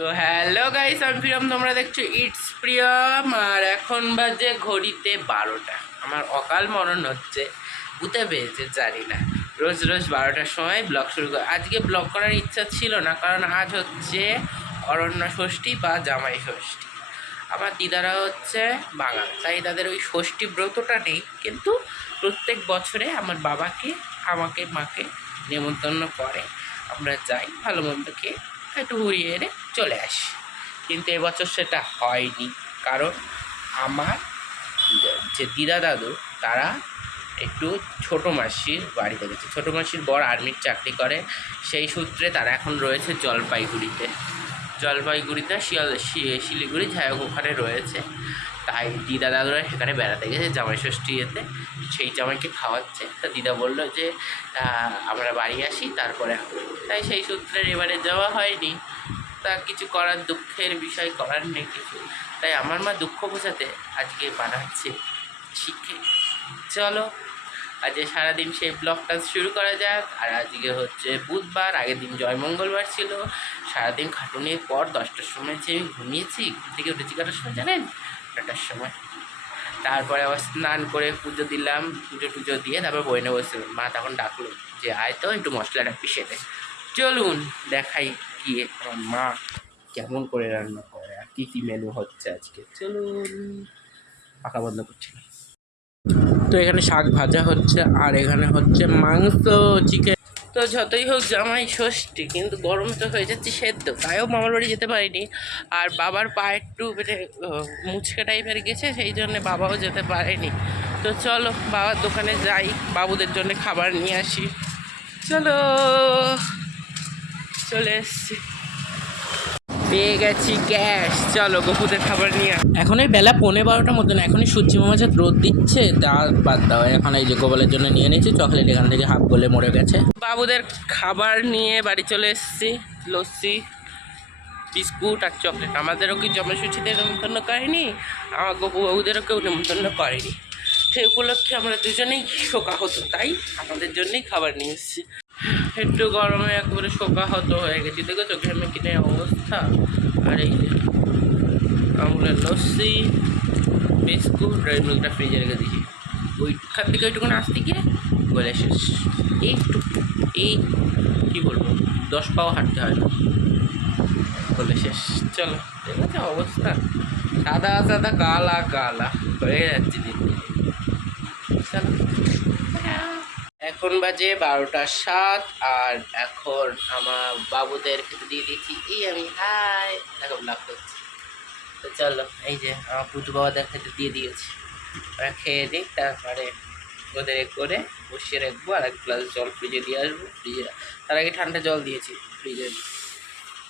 তো hello guys, আমি প্রিয়ম, তোমরা দেখছো ইটস প্রিয়ম। আর এখন বাজে ঘড়িতে 12টা। আমার অকাল মরণ হচ্ছে, ভূতে পেয়েছে জানি না। রোজ রোজ 12টার সময় ব্লগ শুরু করে। আজকে ব্লগ করার ইচ্ছা ছিল না, কারণ আজ হচ্ছে অরণ্য ষষ্ঠী বা জামাই ষষ্ঠী। আমার দিদারা হচ্ছে বাঙাল, তাই তাদের ওই ষষ্ঠী ব্রতটা নেই, কিন্তু প্রত্যেক বছরে আমার বাবাকে, আমাকে, মাকে নেমন্তন্ন করে। আমরা যাই, ভালো মন্দ খেয়ে একটু ঘুরিয়ে এনে চলে আসি। কিন্তু এবছর সেটা হয়নি, কারণ আমার যে দিদা দাদু তারা একটু ছোটো মাসির বাড়িতে গেছে। ছোটো মাসির বর আর্মির চাকরি করে, সেই সূত্রে তারা এখন রয়েছে জলপাইগুড়িতে শিলিগুড়ি যাই হোক ওখানে রয়েছে। তাই দিদা দাদুরা সেখানে বেড়াতে গেছে জামাই ষষ্ঠী এতে, সেই জামাইকে খাওয়াচ্ছে। তা দিদা বললো যে আমরা বাড়ি আসি তারপরে হবে। তাই সেই সূত্রে এবারে যাওয়া হয়নি। তা কিছু করার, দুঃখের বিষয়, করার নেই কিছু। তাই আমার মা দুঃখ বোঝাতে আজকে বানাচ্ছে চিকেন। চলো আজকে সারাদিন সেই ব্লগটা শুরু করা যাক। আর আজকে হচ্ছে বুধবার, আগের দিন জয়মঙ্গলবার ছিল। সারাদিন খাটুনির পর 10টার সময় যে আমি ঘুমিয়েছি, ঘুম থেকে উঠেছি কটার সময় জানেন? 9টার সময়। তারপরে আবার স্নান করে পুজো দিলাম, পুজো দিয়ে তারপর বইনে বসছিলাম। মা তখন ডাকলো যে আয় তো একটু মশলাটা পিষে দে। চলুন দেখাই গিয়ে আমার মা কেমন করে রান্না করে আর কী কী মেনু হচ্ছে আজকে। চলুন। পাকা বন্ধ করছি। তো এখানে শাক ভাজা হচ্ছে, আর এখানে হচ্ছে মাংস, চিকেন। তো যতই হোক জামাই ষষ্ঠী, কিন্তু গরম তো হয়ে যাচ্ছে সেদ্ধ, তাইও মামার বাড়ি যেতে পারিনি। আর বাবার পা একটু মানে মুচকা টাইপের গেছে, সেই জন্যে বাবাও যেতে পারেনি। তো চলো বাবার দোকানে যাই, বাবুদের জন্য খাবার নিয়ে আসি। চলো, চলে এসছি, পেয়ে গেছি গ্যাস। চলো গপুদের খাবার নিয়ে। এখন এই বেলা 11:15 মতন, এখনই সূর্যি মামা যা রোদ দিচ্ছে তা বাদ দাও। এখন এই যে গোপালের জন্য নিয়ে নিয়েছি চকলেট, এখান থেকে হাফ গলে মরে গেছে। বাবুদের খাবার নিয়ে বাড়ি চলে এসেছি। লস্যি, বিস্কুট আর চকলেট। আমাদেরও কি জন্মসূচিতে নেমন্তন্ন করেনি, আমার গপু বাবুদেরও কেউ নেমন্তন্ন করেনি। সেই উপলক্ষে আমরা দুজনেই শোকা হতো, তাই আমাদের জন্যই খাবার নিয়ে এসেছি। একটু গরমে একেবারে শোকাহত হয়ে গেছি, দেখেছো ঘেমে কিনে অবস্থা। আর এই যে আমুলের লস্যি, বিস্কুট, ড্রাই মিল্কটা ফ্রিজে রেখে দিয়েছি। ওইখান থেকে ওইটুকুন আসতে গিয়ে বলে শেষ। এই কী বলবো, 10 পাও হাঁটতে হয় না, বলে শেষ। চলো, ঠিক আছে অবস্থা, সাদা সাদা কালা কালা হয়ে যাচ্ছে দিন দিন। চলো, এখন বাজে 12টা 7। আর এখন আমার বাবুদের খেতে দিয়ে দিচ্ছি। এই আমি হাই দেখো ব্লগ করছি। তো চলো, এই যে আমার পুজো বাবাদের খেতে দিয়ে দিয়েছি, ওরা খেয়ে দিই, তারপরে ওদের করে বসিয়ে রাখবো। আর 1 গ্লাস জল ফ্রিজে দিয়ে আসবো। ফ্রিজে তার আগে ঠান্ডা জল দিয়েছি ফ্রিজে।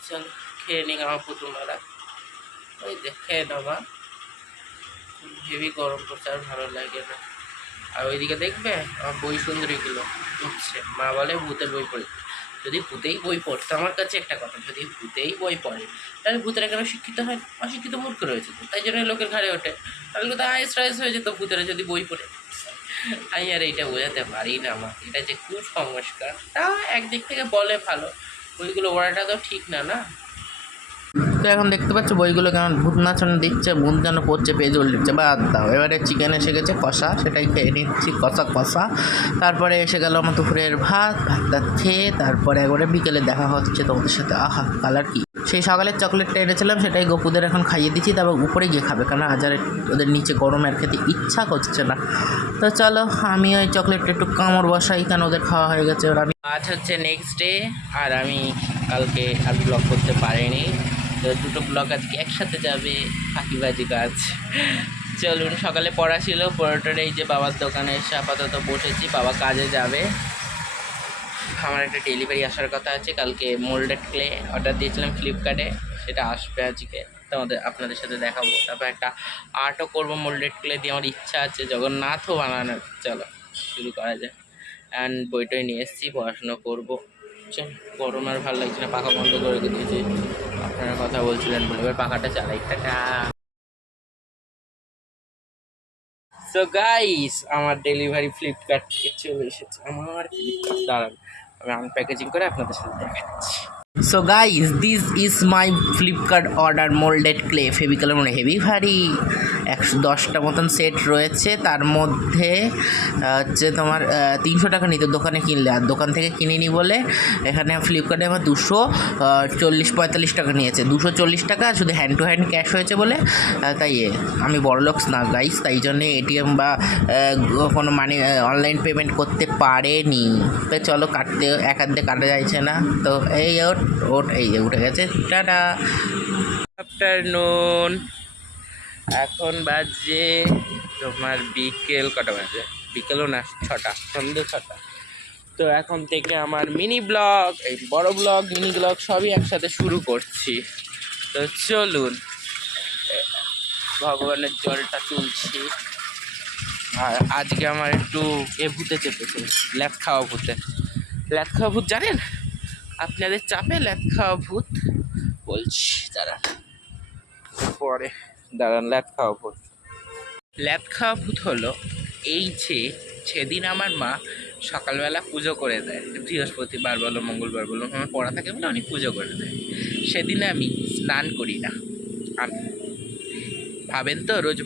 চলো খেয়ে নিক আমার পুতুলরা। ওই যে খেয়ে নেওয়া, হেভি গরম পড়ছে, আর ভালো লাগে না। আর ওইদিকে দেখবে আমার বই সুন্দরীগুলো উঠছে। মা বলে ভূতের বই পড়ে। যদি ভূতেই বই পড়তো, আমার কাছে একটা কথা, যদি ভূতেই বই পড়ে তাহলে ভূতেরা কেন শিক্ষিত হয়? অশিক্ষিত মূর্খ রয়েছে তো, তাই জন্য লোকের ঘাড়ে ওঠে। তাহলে তো আয়েস রায়েস হয়ে যেত ভূতেরা যদি বই পড়ে। আমি আর এইটা বোঝাতে পারি না। আমার এটা যে কুসংস্কার, তা একদিক থেকে বলে ভালো, বইগুলো পড়াটা তো ঠিক না, না? তো এখন দেখতে পাচ্ছ বইগুলো কেমন ভূত নাচন দিচ্ছে, ভূত যেন পড়ছে, পেজ উল্টিচ্ছে। বাদ দাও, এবারে চিকেন এসে গেছে কষা, সেটাই খেয়ে নিচ্ছি কষা কষা। তারপরে এসে গেল আমার দুপুরের ভাত খেয়ে, তারপরে একবারে বিকেলে দেখা হচ্ছে তোমাদের সাথে। আহা কালার কি! সেই সকালের চকলেটটা এনেছিলাম, সেটাই গপুদের এখন খাইয়ে দিচ্ছি, তারপর উপরে গিয়ে খাবে, কারণ আজ আর ওদের নিচে গরমে আর খেতে ইচ্ছা করছে না। তো চলো আমি ওই চকলেটটা একটু কামড় বসাই, কেন ওদের খাওয়া হয়ে গেছে। ওরা আজ হচ্ছে নেক্সট ডে, আর আমি কালকে আর ব্লগ করতে পারিনি। তো দুটো ব্লগ আজকে একসাথে যাবে, ফাঁকিবাজি কাজ। চলুন, সকালে পড়া ছিল, পড়াটার এই যে বাবার দোকানে এসে আপাতত বসেছি। বাবা কাজে যাবে, আমার একটা ডেলিভারি আসার কথা আছে কালকে। মোল্ডেড ক্লে অর্ডার দিয়েছিলাম ফ্লিপকার্টে, সেটা আসবে আজকে, আপনাদের সাথে দেখাবো। তারপর একটা আর্টও করবো মোল্ডেড ক্লে দিয়ে, আমার ইচ্ছা আছে জগন্নাথও বানানোর। চলো শুরু করা যায়। অ্যান্ড বইটই নিয়ে এসেছি, পড়াশুনো করবো। চল, গরম আর ভালো লাগছে না, পাখা বন্ধ করে দিয়েছি। আপনারা কথা বলছিলেন বলে এবার পাখাটা চালাই। টাটা। সো গাইস, আমার ডেলিভারি ফ্লিপকার্ট থেকে চলে এসেছে। আমার ফ্লিপকার্ট, দাঁড়ান আমি আনপ্যাকেজিং করে আপনাদের সাথে দেখাচ্ছি। So guys, this is my Flipkart order moulded clay ফেভিকলের মনে হেভি ভারী 110টা মতন সেট রয়েছে। তার মধ্যে হচ্ছে তোমার 300 টাকা নিত দোকানে কিনলে, আর দোকান থেকে কিনিনি বলে এখানে ফ্লিপকার্টে আমার 240-45 টাকা নিয়েছে। 240 টাকা শুধু হ্যান্ড টু হ্যান্ড ক্যাশ হয়েছে বলে, তাই আমি বড়লোকস না গাইস, তাই জন্যে এটিএম বা কোনো মানি অনলাইন পেমেন্ট করতে পারেনি। তো চলো কাটতে এক হাত দিয়ে কাটা যাচ্ছে না, তো এই ওট এই যে উঠে গেছে। টাটা। আফটারনুন, এখন বাজে তোমার বিকেল কটা বাজে, বিকেলও না 6টা, সন্ধ্যে 6টা। তো এখন থেকে আমার মিনি ব্লগ, এই বড় ব্লগ মিনি ব্লগ সবই একসাথে শুরু করছি। তো চলুন, ভগবানের জলটা তুলছি। আর আজকে আমার একটু ভূতে চেপেছে, ল্যাদ খাওয়া ভূতে। ল্যাদ খাওয়া ভূত জানেন? আপনাদের চাপে ল্যাদ খাওয়া ভূত বলছি, দাঁড়ান পরে, দাঁড়ান। ল্যাদ খাওয়া ভূত, ল্যাদ খাওয়া ভূত হলো এই যে, সেদিন আমার মা সকালবেলা পুজো করে দেয়, বৃহস্পতিবার বলো মঙ্গলবার বলো আমার পড়া থাকে বলে উনি পুজো করে দেয়। সেদিন আমি স্নান করি না। আমি ভাবেন তো রোজ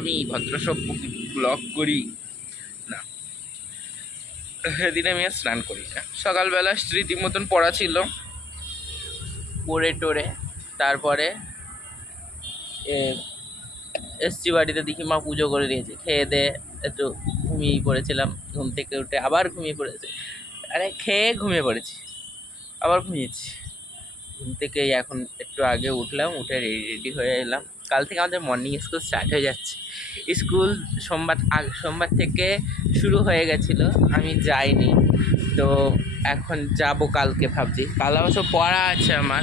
আমি ভদ্র সব ব্লগ করি না, সেদিন আমি আর স্নান করি না। সকালবেলা স্মৃতি মতন পড়া ছিল, পড়ে টোরে তারপরে এসছি বাড়িতে, দেখি মা পুজো করে দিয়েছে। খেয়ে দিয়ে একটু ঘুমিয়ে পড়েছিলাম, ঘুম থেকে উঠে আবার ঘুমিয়ে পড়েছে। আরে খেয়ে ঘুমিয়ে পড়েছি, আবার ঘুমিয়েছি। ঘুম থেকে এখন একটু আগে উঠলাম, উঠে রেডি হয়ে এলাম। কাল থেকে আমাদের মর্নিং স্কুল স্টার্ট হয়ে যাচ্ছে। স্কুল সোমবার থেকে শুরু হয়ে গেছিলো, আমি যাইনি। তো এখন যাব কালকে, ভাবছি কাল অবশ্য পড়া আছে আমার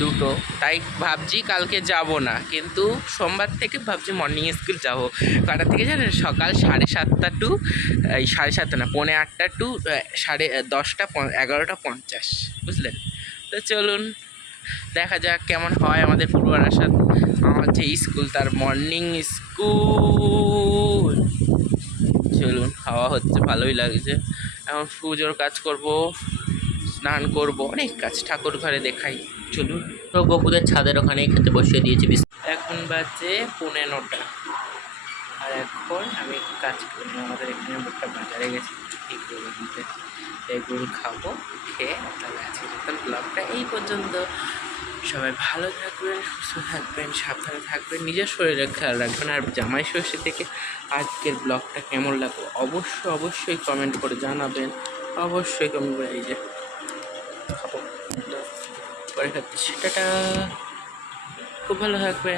2টো, তাই ভাবছি কালকে যাব না, কিন্তু সোমবার থেকে ভাবছি মর্নিং স্কুল যাব। কটা থেকে জানেন? সকাল 7:30 টু 7:30 না 8:45 টু 10:10, 11:50, বুঝলেন? তো চলুন দেখা যাক কেমন হয় আমাদের পূর্বাশা। আমার যে স্কুল, তার মর্নিং স্কুল। চলুন, হাওয়া হচ্ছে, ভালোই লাগছে। এখন পুজোর কাজ করব, স্নান করব, অনেক কাজ, ঠাকুর ঘরে দেখাই। চলুন। তো গোপুদের ছাদের ওখানেই খেতে বসিয়ে দিয়েছি। এখন বাজে 9:15, আর এখন আমি কাজ করি। আমাদের এখানে একটা বাজারে গেছি এগরোল দিতে, এগরোল খাবো। খেয়ে তাহলে আজকের ব্লগটা এই পর্যন্ত। সবাই ভালো থাকবেন, সুস্থ থাকবেন, সাবধানে থাকবেন, নিজের শরীরের খেয়াল রাখবেন। আর জামাই ষষ্ঠী থেকে আজকের ব্লগটা কেমন লাগলো অবশ্যই কমেন্ট করে জানাবেন। অবশ্যই কমেন্ট করে। এই যে খাবো, পরে খাচ্ছি। টাটা, খুব ভালো থাকবেন।